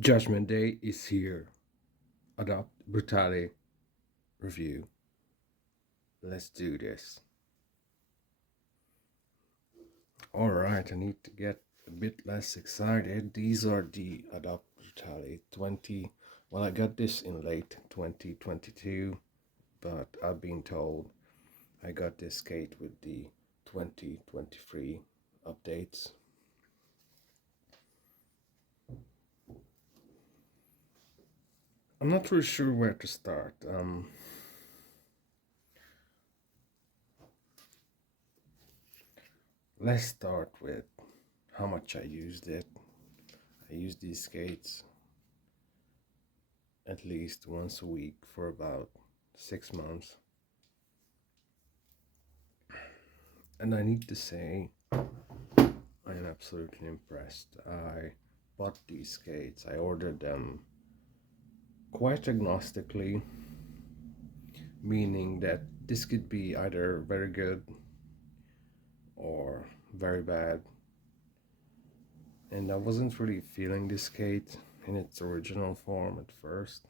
Judgment Day is here. Adopt Brutale review. Let's do this. Alright, I need to get a bit less excited. These are the Adopt Brutale 20. Well, I got this in late 2022, but I've been told I got this skate with the 2023 updates. I'm not really sure where to start. Let's start with how much I used it. I used these skates at least once a week for about 6 months. And I need to say, I am absolutely impressed. I bought these skates, I ordered them quite agnostically, meaning that this could be either very good or very bad. And I wasn't really feeling this skate in its original form at first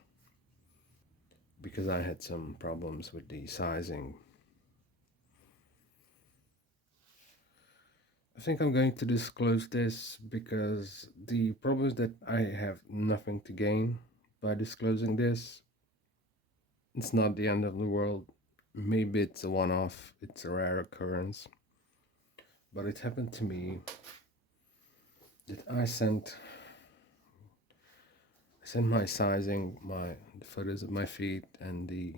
because I had some problems with the sizing. I think I'm going to disclose this because the problem is that I have nothing to gain by disclosing this. It's not the end of the world. Maybe it's a one-off, it's a rare occurrence. But it happened to me that I sent my sizing, the photos of my feet, and the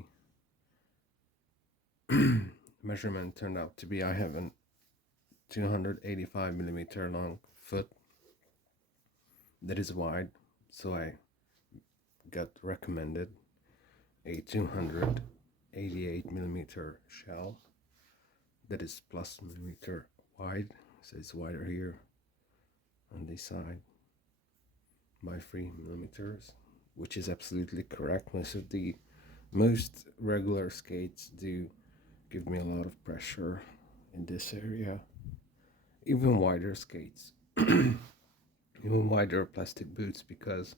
measurement turned out to be I have a 285 millimeter long foot that is wide, so I got recommended a 288 millimeter shell that is plus millimeter wide, so it's wider here on this side by 3 millimeters, which is absolutely correct. Most regular skates do give me a lot of pressure in this area. Even wider skates, even wider plastic boots, because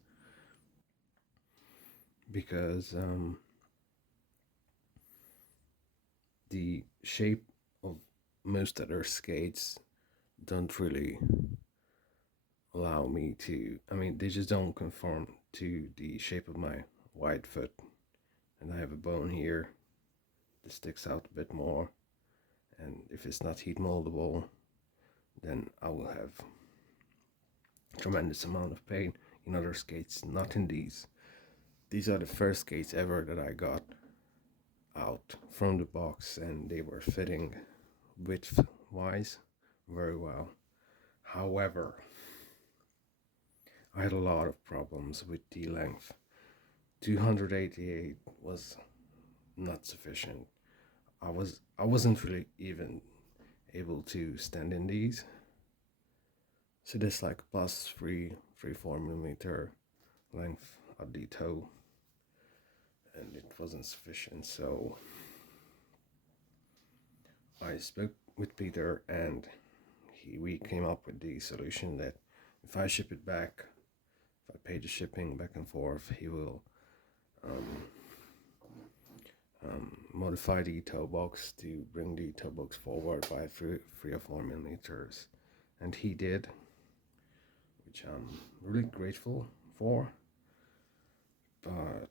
the shape of most other skates don't really allow me to, they just don't conform to the shape of my wide foot. And I have a bone here that sticks out a bit more. And if it's not heat moldable, then I will have a tremendous amount of pain in other skates, not in these. These are the first skates ever that I got out from the box, and they were fitting width-wise very well. However, I had a lot of problems with the length. 288 was not sufficient. I wasn't really even able to stand in these. So there's like plus 4 millimeter length at the toe, and it wasn't sufficient. So I spoke with Peter, and we came up with the solution that if I ship it back, if I pay the shipping back and forth, he will modify the toe box to bring the toe box forward by 3 or 4 millimeters, and he did, which I'm really grateful for. But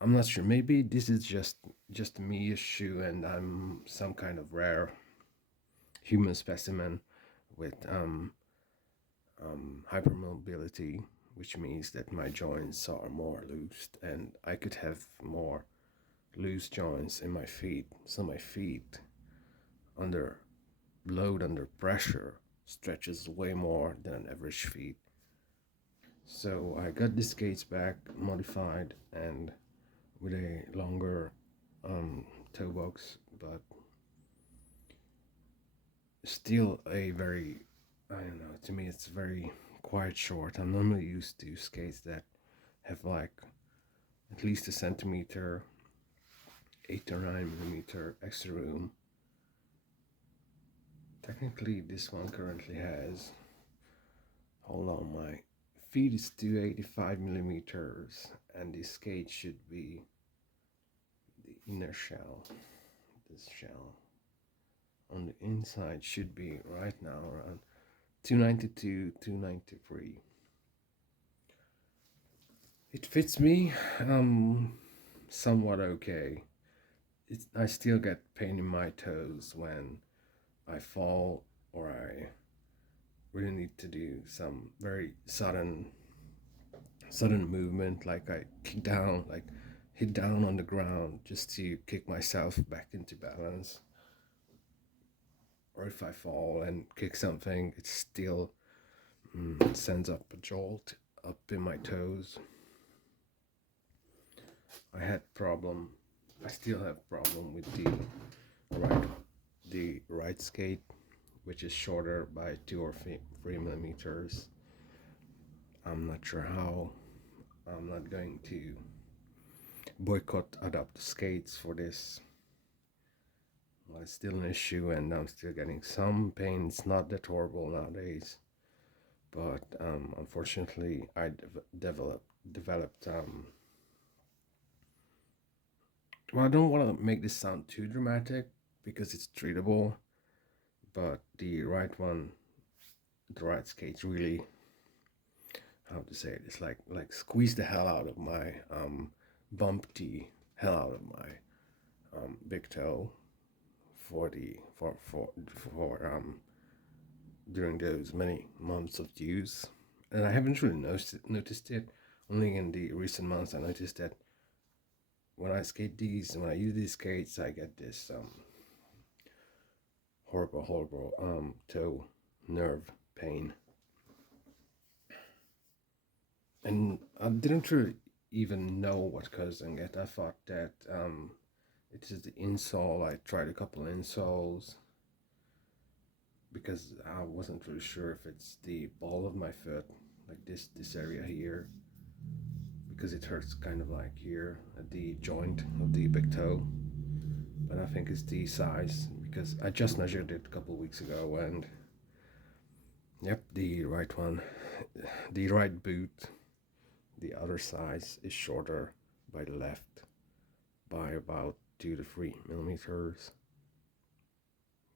I'm not sure. Maybe this is just a me issue, and I'm some kind of rare human specimen with hypermobility, which means that my joints are more loosed, and I could have more loose joints in my feet. So my feet, under load, under pressure, stretches way more than an average feet. So I got the skates back modified and with a longer toe box, but still a very, I don't know, to me it's very quite short. I'm normally used to skates that have like at least a centimeter, 8 or 9 millimeter extra room. Technically this one currently has Hold on, my feet is 285 millimeters, and the skate should be the inner shell. This shell on the inside should be right now around 292, 293. It fits me somewhat okay. I still get pain in my toes when I fall or I really need to do some very sudden movement, like I kick down, like hit down on the ground just to kick myself back into balance. Or if I fall and kick something, it still sends up a jolt up in my toes. I had problem. I still have problem with the right skate, which is shorter by 2 or 3 millimeters. I'm not sure how. I'm not going to boycott adapt skates for this. Well, it's still an issue, and I'm still getting some pain. It's not that horrible nowadays, but unfortunately, I developed. Well, I don't want to make this sound too dramatic because it's treatable, but the right skate really, how to say it, it's like squeeze the hell out of my bump the hell out of my big toe for the for during those many months of use, and I haven't really noticed it. Only in the recent months, I noticed that when I skate these, when I use these skates, I get this horrible toe nerve pain, and I didn't really even know what causing it. I thought that it is the insole. I tried a couple insoles because I wasn't really sure if it's the ball of my foot, like this area here, because it hurts kind of like here at the joint of the big toe. But I think it's the size because I just measured it a couple weeks ago, and yep, the right one, the right boot, the other size is shorter by the left by about 2 to 3 millimeters,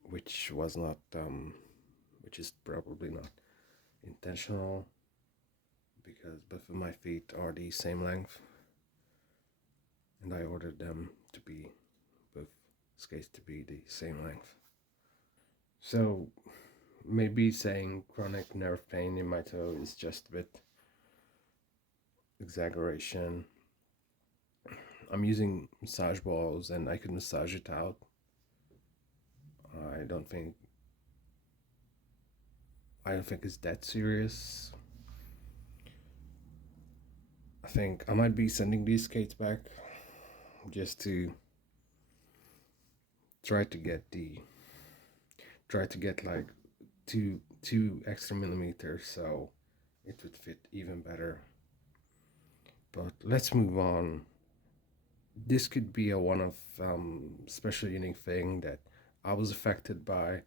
which was not which is probably not intentional because both of my feet are the same length, and I ordered them to be both skates to be the same length. So maybe saying chronic nerve pain in my toe is just a bit exaggeration. I'm using massage balls and I can massage it out. I don't think I don't think it's that serious. I think I might be sending these skates back just to try to get the try to get like two extra millimeters so it would fit even better. But let's move on. This could be a one of special unique thing that I was affected by.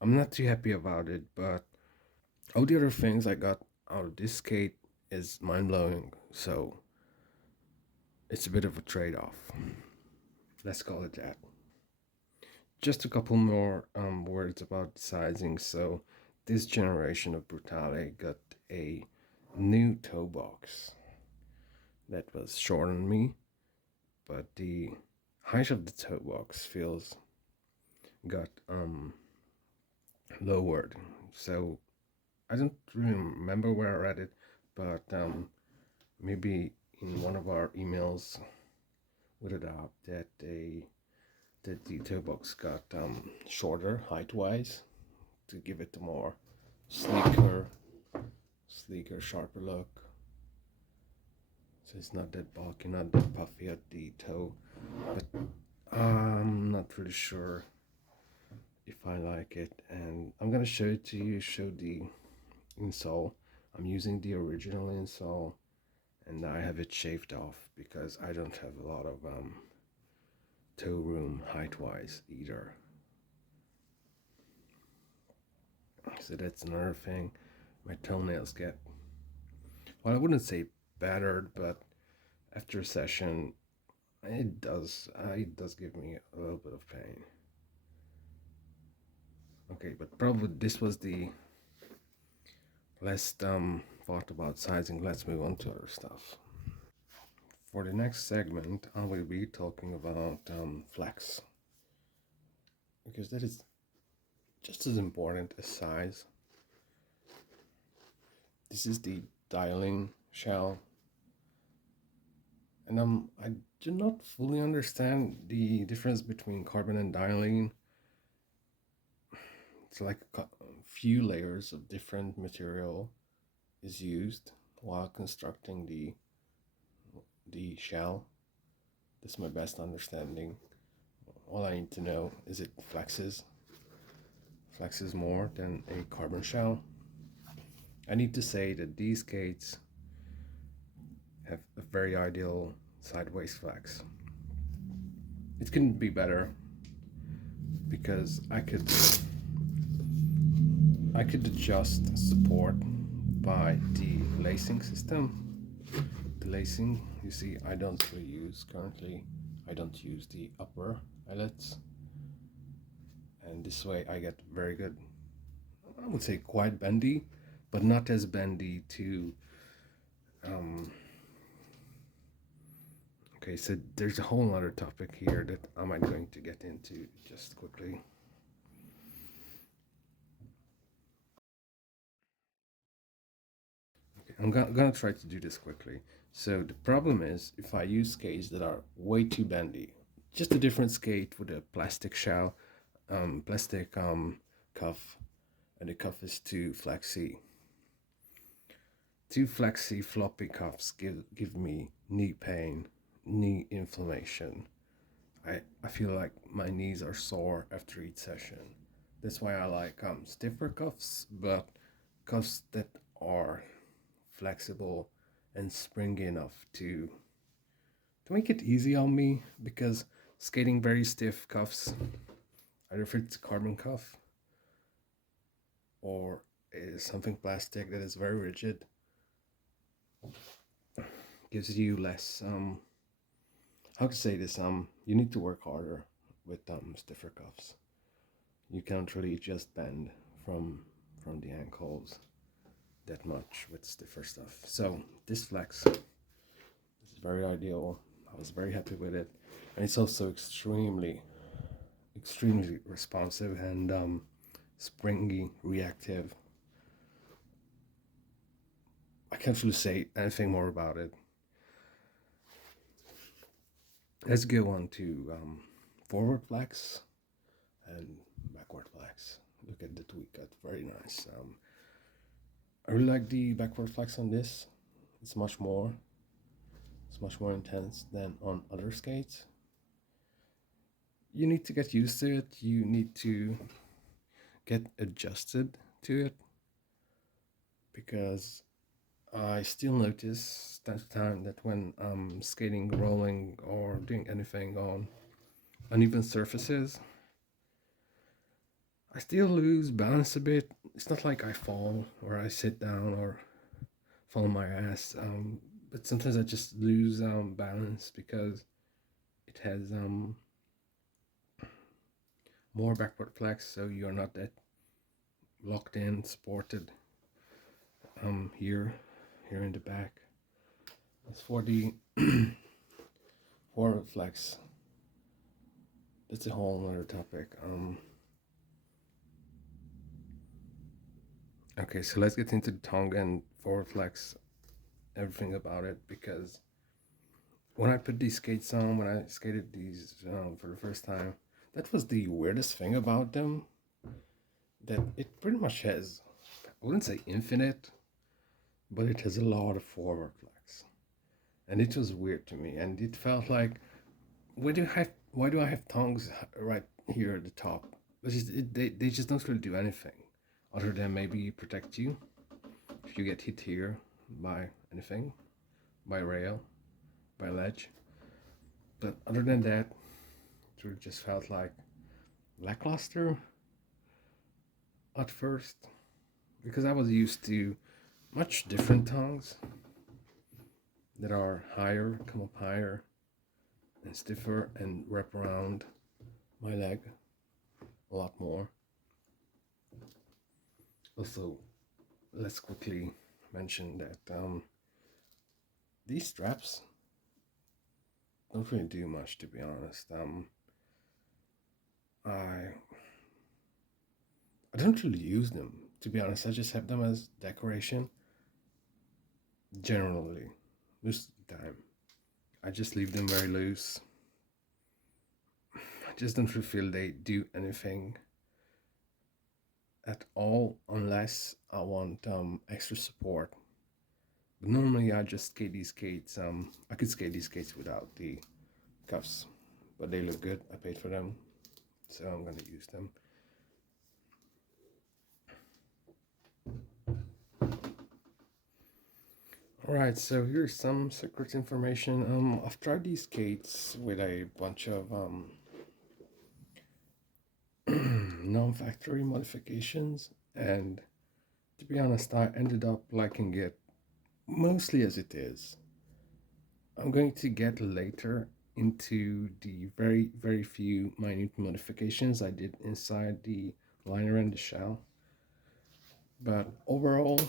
I'm not too happy about it, but all the other things I got out of this skate is mind blowing. So it's a bit of a trade off. Let's call it that. Just a couple more words about sizing. So this generation of Brutale got a new toe box that was short on me, but the height of the toe box feels got lowered. So I don't really remember where I read it, but maybe in one of our emails with Adopt that the toe box got shorter height wise to give it a more sleeker, sharper look. So it's not that bulky, not that puffy at the toe, but I'm not really sure if I like it, and I'm gonna show it to you. Show the insole. I'm using the original insole, and I have it shaved off because I don't have a lot of toe room height wise either. So that's another thing. my toenails get, well, I wouldn't say battered, but after a session, it does give me a little bit of pain. Okay, but probably this was the last thought about sizing. Let's move on to other stuff. For the next segment, I will be talking about flex, because that is just as important as size. This is the dialing shell, and I do not fully understand the difference between carbon and dialing. It's like a few layers of different material is used while constructing the shell. That's my best understanding. All I need to know is it flexes more than a carbon shell. I need to say that these skates have a very ideal sideways flex. It can be better because I could adjust support by the lacing system. The lacing, you see, I don't really use currently. I don't use the upper eyelets, and this way I get very good, I would say quite bendy, but not as bendy to um okay, so there's a whole other topic here that I'm not going to get into just quickly. I'm gonna try to do this quickly. So the problem is if I use skates that are way too bendy, just a different skate with a plastic shell, plastic cuff, and the cuff is too flexy. Too flexy floppy cuffs give me knee pain, knee inflammation. I feel like my knees are sore after each session. That's why I like stiffer cuffs, but cuffs that are flexible and springy enough to make it easy on me, because skating very stiff cuffs, either if it's carbon cuff or is something plastic that is very rigid, gives you less how to say this, you need to work harder with stiffer cuffs. You can't really just bend from from the ankles that much with stiffer stuff. So this flex is very ideal. I was very happy with it, and it's also extremely responsive and springy, reactive. I can't really say anything more about it. Let's go on to forward flex and backward flex. Look at the tweak cut, very nice. I really like the backward flex on this. It's much more. It's much more intense than on other skates. You need to get used to it. You need to get adjusted to it, because I still notice that time that when I'm skating, rolling, or doing anything on uneven surfaces, I still lose balance a bit. It's not like I fall or I sit down or fall on my ass, but sometimes I just lose balance because it has more backward flex, so you're not that locked in, supported here in the back. As for the forward flex, that's a whole other topic. Okay, so let's get into the tongue and forward flex, everything about it, because when I put these skates on, when I skated these for the first time, that was the weirdest thing about them. That it pretty much has, I wouldn't say infinite, but it has a lot of forward flex, and it was weird to me. And it felt like, why do I have tongues right here at the top? They just don't really do anything other than maybe protect you if you get hit here by anything, by rail, by ledge. But other than that, it really just felt like lackluster at first. because I was used to much different tongues that are higher, come up higher and stiffer and wrap around my leg a lot more. Also, let's quickly mention that these straps don't really do much, to be honest. I don't really use them, to be honest. I just have them as decoration. Generally, most of the time, I just leave them very loose. I just don't really feel they do anything at all unless I want extra support. But normally I just skate these skates. I could skate these skates without the cuffs, but they look good. I paid for them, so I'm gonna use them. Alright, so here's some secret information. I've tried these skates with a bunch of non-factory modifications, and to be honest, I ended up liking it mostly as it is. I'm going to get later into the very few minute modifications I did inside the liner and the shell, but overall,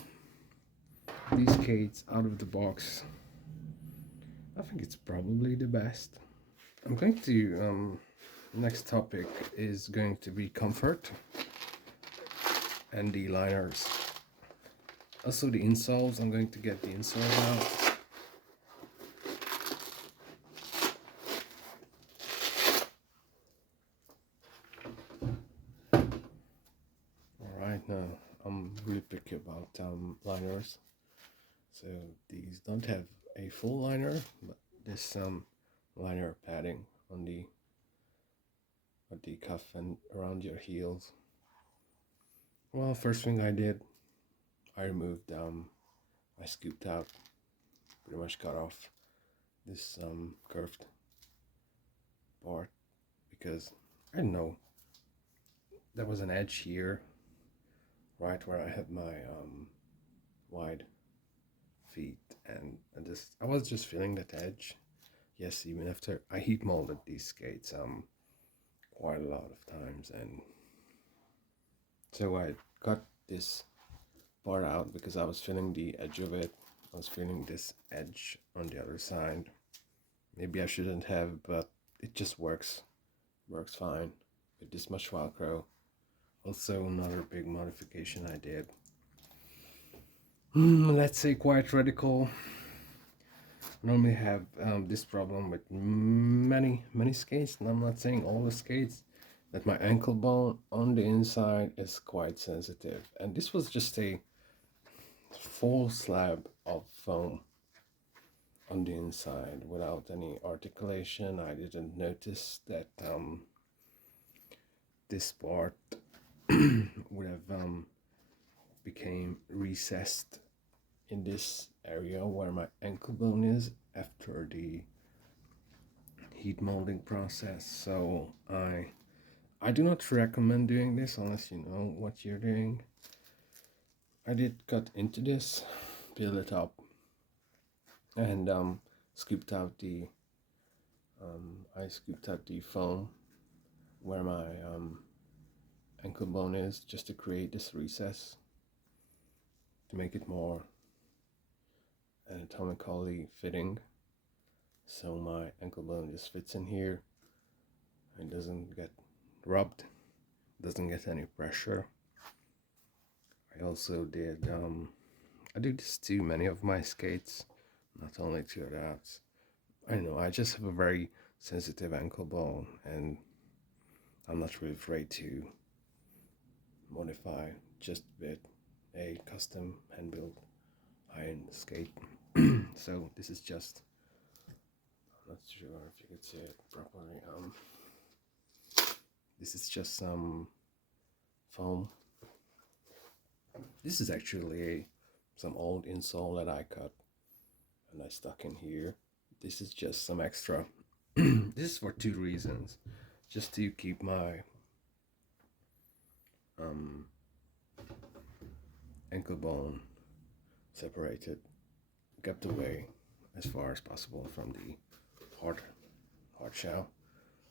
these skates out of the box, I think it's probably the best. I'm going to next topic is going to be comfort and the liners. Also the insoles, I'm going to get the insoles out. Alright, now I'm really picky about liners. So these don't have a full liner, but there's some liner padding on the cuff and around your heels. Well, first thing I did, I removed, I scooped out, pretty much cut off this curved part because I don't know, there was an edge here, right where I had my wide feet, and I was just feeling that edge. Yes, even after I heat molded these skates quite a lot of times, and so I cut this part out because I was feeling the edge of it. I was feeling this edge on the other side. Maybe I shouldn't have, but it just works fine with this much Velcro. Also, another big modification I did, let's say quite radical. Normally have this problem with many skates, and I'm not saying all the skates, that my ankle bone on the inside is quite sensitive, and this was just a full slab of foam on the inside without any articulation. I didn't notice that this part would have became recessed in this area where my ankle bone is after the heat molding process. So I do not recommend doing this unless you know what you're doing. I did cut into this, peel it up, and scooped out the foam where my ankle bone is, just to create this recess to make it more anatomically fitting, so my ankle bone just fits in here and doesn't get rubbed, doesn't get any pressure. I also did I do this to many of my skates, not only to that. I don't know, I just have a very sensitive ankle bone, and I'm not really afraid to modify just with a custom hand-built iron skate. So this is just, I'm not sure if you could see it properly. This is just some foam. This is actually some old insole that I cut and I stuck in here. This is just some extra. This is for two reasons. Just to keep my ankle bone separated, kept away as far as possible from the hard shell.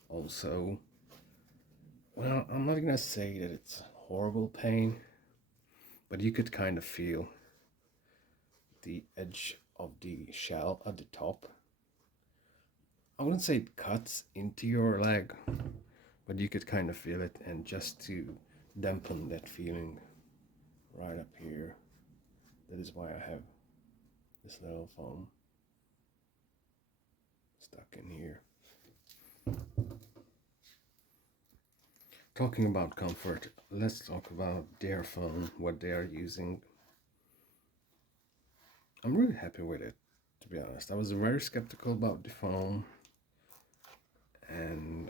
Also, well, I'm not gonna say that it's horrible pain, but you could kind of feel the edge of the shell at the top. I wouldn't say it cuts into your leg, but you could kind of feel it, and just to dampen that feeling right up here, that is why I have this little foam stuck in here. Talking about comfort, let's talk about their foam, what they are using. I'm really happy with it, to be honest. I was very skeptical about the foam, and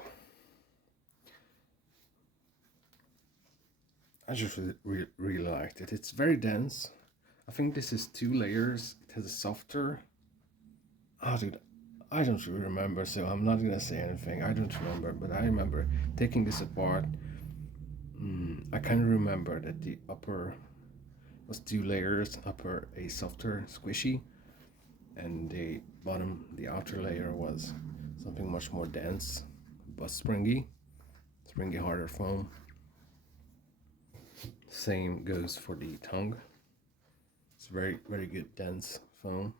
I just really liked it. It's very dense. I think this is 2 layers. It has a softer. Oh, dude, I don't really remember, so I'm not gonna say anything. I don't remember, but I remember taking this apart. I kind of remember that the upper was 2 layers, upper a softer, squishy, and the bottom, the outer layer was something much more dense, but springy, harder foam. Same goes for the tongue. It's very, very good dense foam.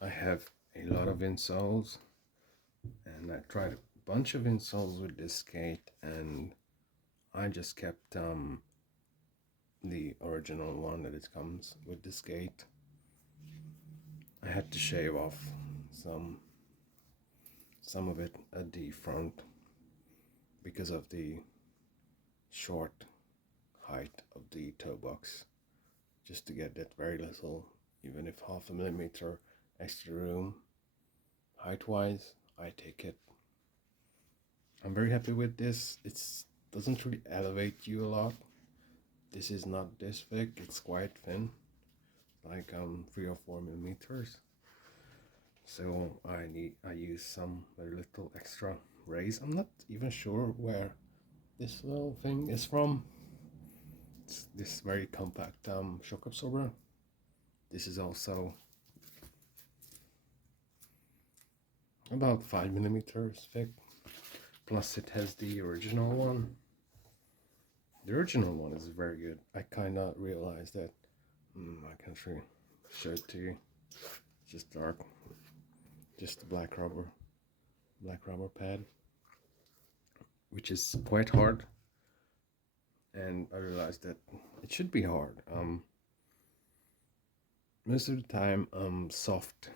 I have a lot of insoles, and I tried a bunch of insoles with this skate, and I just kept the original one that it comes with the skate. I had to shave off some of it at the front because of the short height of the toe box, just to get that very little, even if half a millimeter extra room height wise. I take it. I'm very happy with this. It doesn't really elevate you a lot. This is not this thick, it's quite thin, like 3 or 4 millimeters. So I use some very little extra raise. I'm not even sure where this little thing is from. It's this very compact shock absorber. This is also about 5 millimeters thick. Plus it has the original one. The original one is very good. I kind of realized that. I can't really show it to you. It's just dark. Just the black rubber pad, which is quite hard. And I realized that it should be hard. Most of the time, soft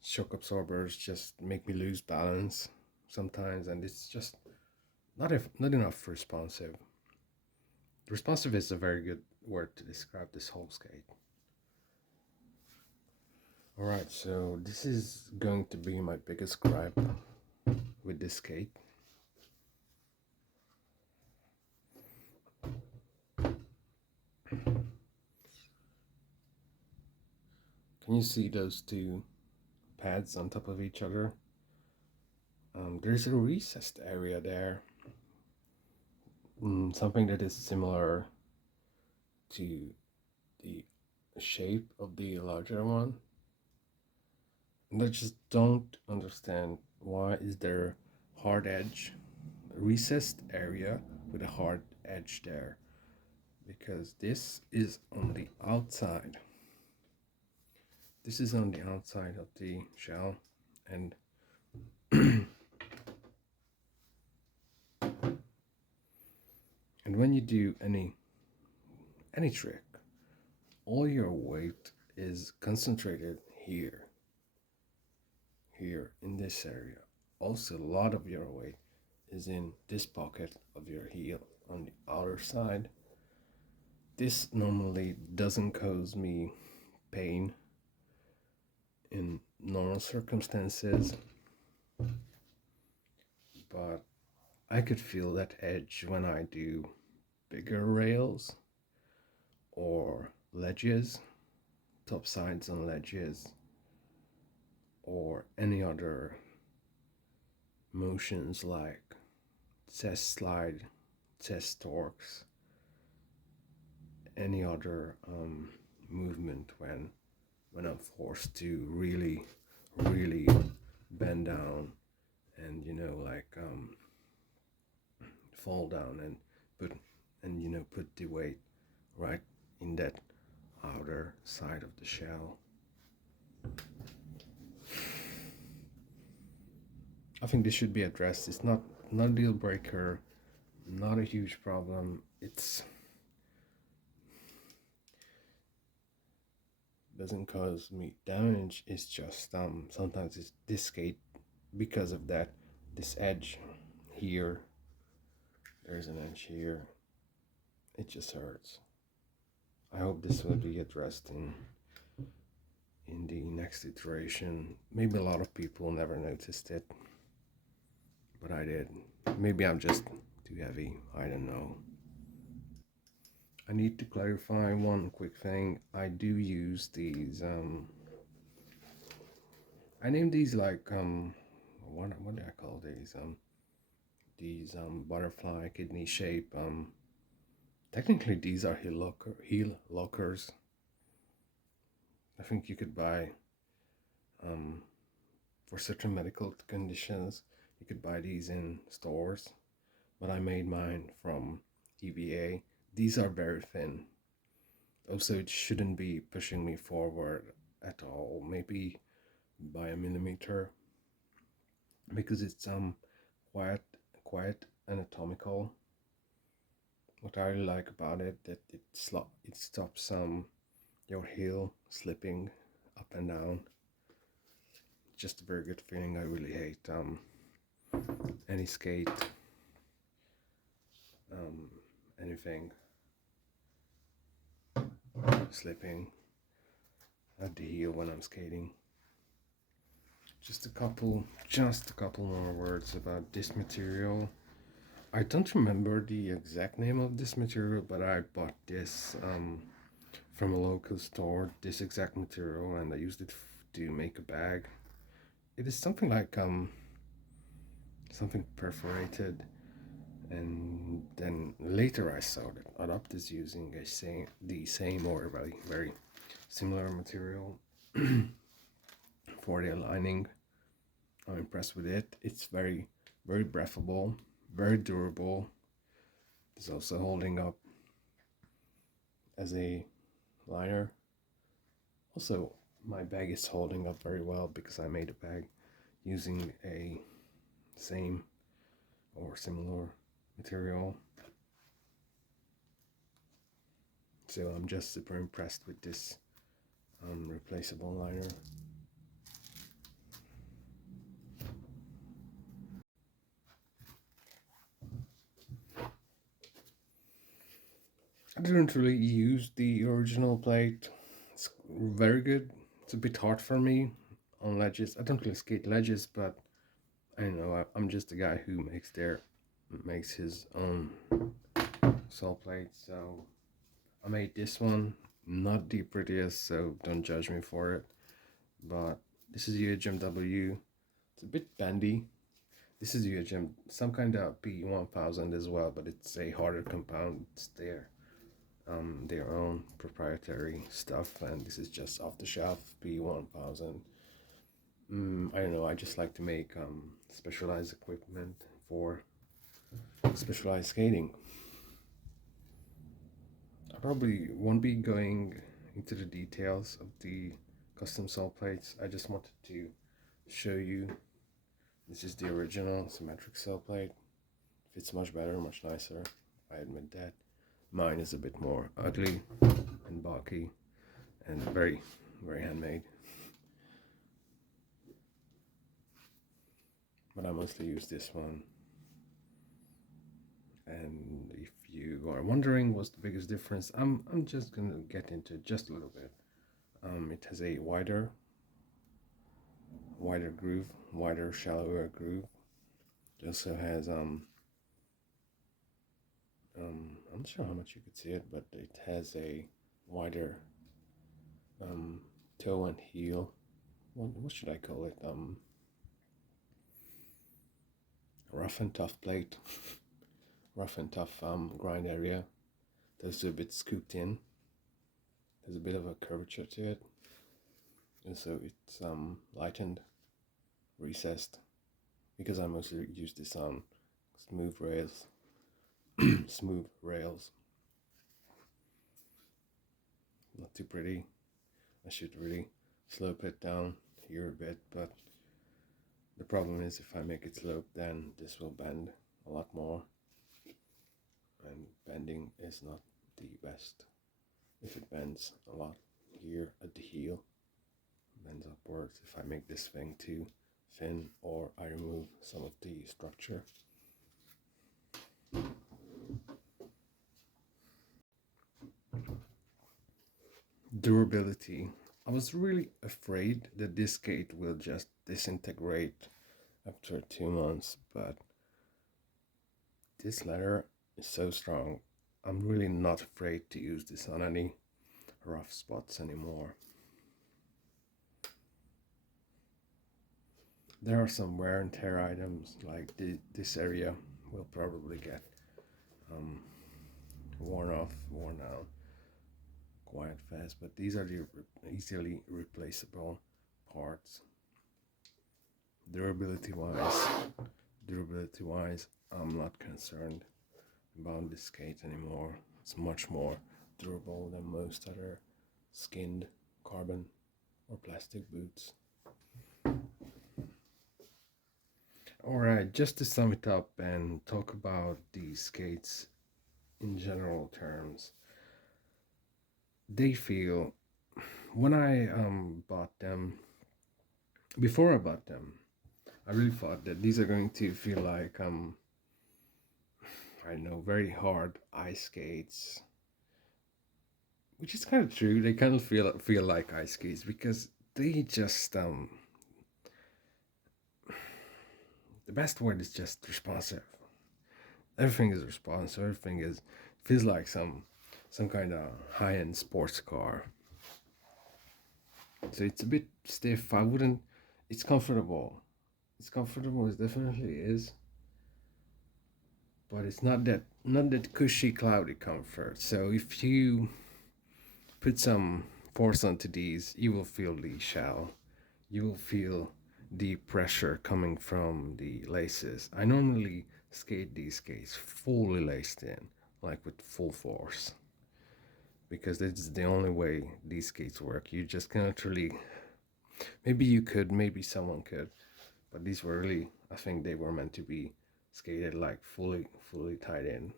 shock absorbers just make me lose balance sometimes, and it's just not enough responsive. Responsive is a very good word to describe this whole skate. Alright, so this is going to be my biggest gripe with this skate. Can you see those two pads on top of each other? There's a recessed area there. Something that is similar to the shape of the larger one. And I just don't understand, why is there hard edge, recessed area with a hard edge there? Because this is on the outside. This is on the outside of the shell, and and when you do any trick, all your weight is concentrated here in this area. Also, a lot of your weight is in this pocket of your heel on the outer side. This normally doesn't cause me pain in normal circumstances, but I could feel that edge when I do bigger rails or ledges, top sides on ledges, or any other motions like chest slide, chest torques, any other movement when I'm forced to really bend down and fall down and put put the weight right in that outer side of the shell. I think this should be addressed. It's not a deal breaker, not a huge problem. It's doesn't cause me damage. It's just sometimes it's this skate because of that, this edge here, there's an edge here, it just hurts. I hope this will be addressed in the next iteration. Maybe a lot of people never noticed it, but I did. Maybe I'm just too heavy, I don't know. I need to clarify one quick thing. I do use these I named these like what do I call these butterfly kidney shape technically these are heel lockers. I think you could buy for certain medical conditions you could buy these in stores, but I made mine from EVA. These are very thin, also it shouldn't be pushing me forward at all, maybe by a millimeter, because it's quite anatomical. What I really like about it that it stops your heel slipping up and down. Just a very good feeling. I really hate any skate, anything slipping at the heel when I'm skating. Just a couple more words about this material. I don't remember the exact name of this material, but I bought this from a local store, this exact material, and I used it to make a bag. It is something like something perforated, and then later I saw that Adopt is using the same or very similar material for the lining. I'm impressed with it. It's very breathable, very durable. It's also holding up as a liner. Also, my bag is holding up very well because I made a bag using a same or similar material. So I'm just super impressed with this replaceable liner. I didn't really use the original plate. It's very good. It's a bit hard for me on ledges. I don't really skate ledges, but I don't know. I'm just a guy who makes his own sole plate. So I made this one. Not the prettiest, so don't judge me for it. But this is UHMW. It's a bit bendy. This is UHM, some kind of P1000 as well, but it's a harder compound. It's their own proprietary stuff, and this is just off the shelf P1000. I don't know. I just like to make specialized equipment for specialized skating. I probably won't be going into the details of the custom sole plates. I just wanted to show you. This is the original symmetric sole plate. Fits much better, much nicer. I admit that. Mine is a bit more ugly and bulky and very handmade. But I mostly use this one. And if you are wondering what's the biggest difference, I'm just gonna get into it just a little bit. It has a wider groove, shallower groove. It also has I'm not sure how much you could see it, but it has a wider toe and heel what should I call it? Rough and tough plate, rough and tough grind area. That's a bit scooped in. There's a bit of a curvature to it, and so it's lightened, recessed, because I mostly use this on smooth rails. Smooth rails. Not too pretty. I should really slope it down here a bit, but the problem is if I make it slope, then this will bend a lot more, and bending is not the best. If it bends a lot here at the heel, bends upwards if I make this thing too thin or I remove some of the structure. Durability. I was really afraid that this skate will just disintegrate after 2 months, but this leather is so strong. I'm really not afraid to use this on any rough spots anymore. There are some wear and tear items, like this area will probably get worn out quite fast, but these are the easily replaceable parts. Durability wise, I'm not concerned about this skate anymore. It's much more durable than most other skinned carbon or plastic boots. Alright, just to sum it up and talk about these skates in general terms, they feel, when I bought them, before I bought them, I really thought that these are going to feel like I don't know, very hard ice skates, which is kind of true. They kind of feel like ice skates because they just the best word is just responsive. Everything is responsive. Everything is feels like some kind of high-end sports car. So it's a bit stiff. I wouldn't. It's comfortable. It's comfortable. It definitely is. But it's not that cushy, cloudy comfort. So if you put some force onto these, you will feel the shell. You will feel the pressure coming from the laces. I normally skate these skates fully laced in, like with full force, because that's the only way these skates work. You just cannot really. Maybe you could, maybe someone could, but these were really, I think they were meant to be skated like fully tied in,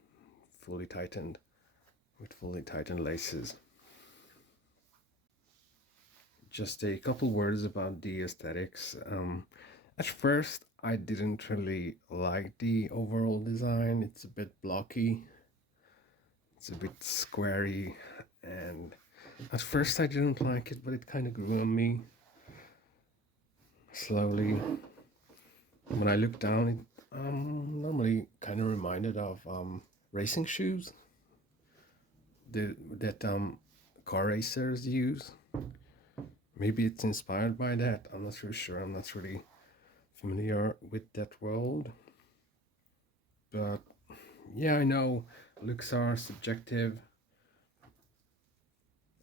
fully tightened, with fully tightened laces. Just a couple words about the aesthetics. At first, I didn't really like the overall design. It's a bit blocky, it's a bit squarey, and at first I didn't like it, but it kind of grew on me slowly. When I look down, it normally kind of reminded of racing shoes that car racers use. Maybe it's inspired by that. I'm not really sure. I'm not really familiar with that world. But yeah, I know looks are subjective.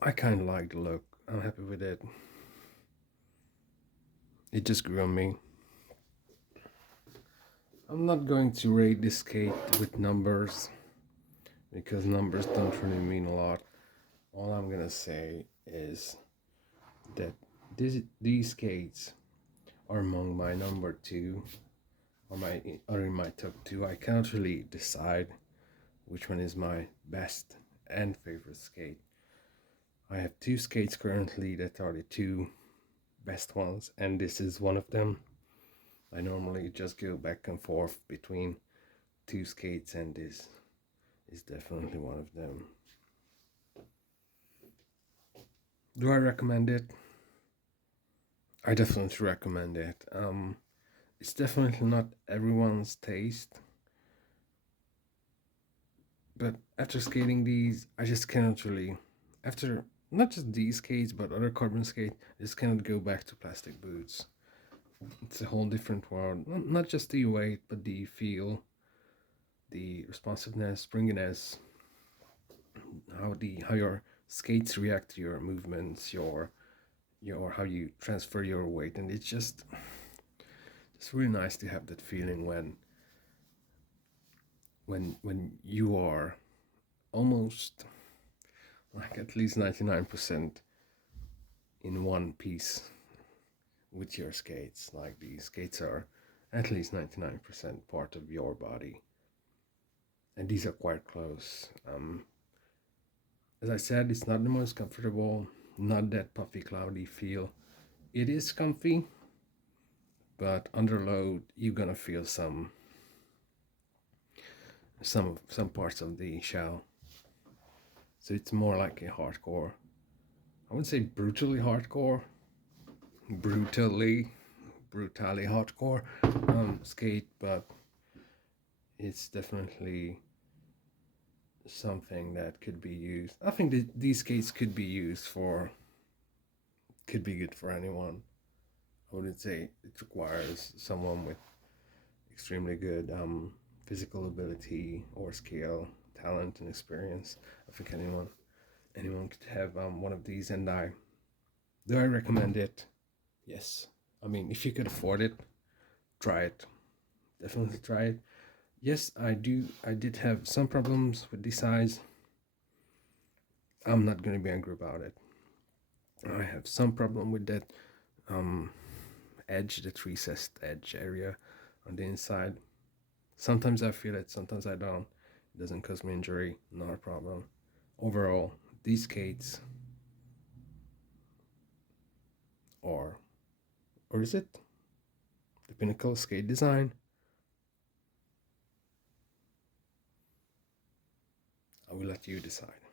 I kind of like the look. I'm happy with it. It just grew on me. I'm not going to rate this skate with numbers because numbers don't really mean a lot. All I'm gonna say is that these skates are among my number two or in my top two. I can't really decide which one is my best and favorite skate. I have two skates currently that are the two best ones, and this is one of them. I normally just go back and forth between two skates, and this is definitely one of them. Do I recommend it? I definitely recommend it. It's definitely not everyone's taste, but after skating these, I just cannot really. After not just these skates, but other carbon skate, just cannot go back to plastic boots. It's a whole different world. Not just the weight, but the feel, the responsiveness, springiness, how your skates react to your movements, your how you transfer your weight, and it's really nice to have that feeling when you are almost like at least 99% in one piece with your skates. Like the skates are at least 99% part of your body, and these are quite close. As I said, it's not the most comfortable, not that puffy, cloudy feel. It is comfy, but under load, you're gonna feel some parts of the shell. So it's more like a hardcore. I wouldn't say brutally hardcore, brutally, brutally hardcore skate, but it's definitely something that could be used. I think that these skates could be could be good for anyone. I wouldn't say it requires someone with extremely good physical ability or skill, talent, and experience. I think anyone could have one of these, and I recommend it. Yes, I mean if you could afford it, try it. Definitely try it. Yes, I do. I did have some problems with the size. I'm not gonna be angry about it. I have some problem with that um, edge, that recessed edge area on the inside. Sometimes I feel it, sometimes I don't. It doesn't cause me injury, not a problem. Overall, these skates are, or is it the pinnacle skate design? I will let you decide.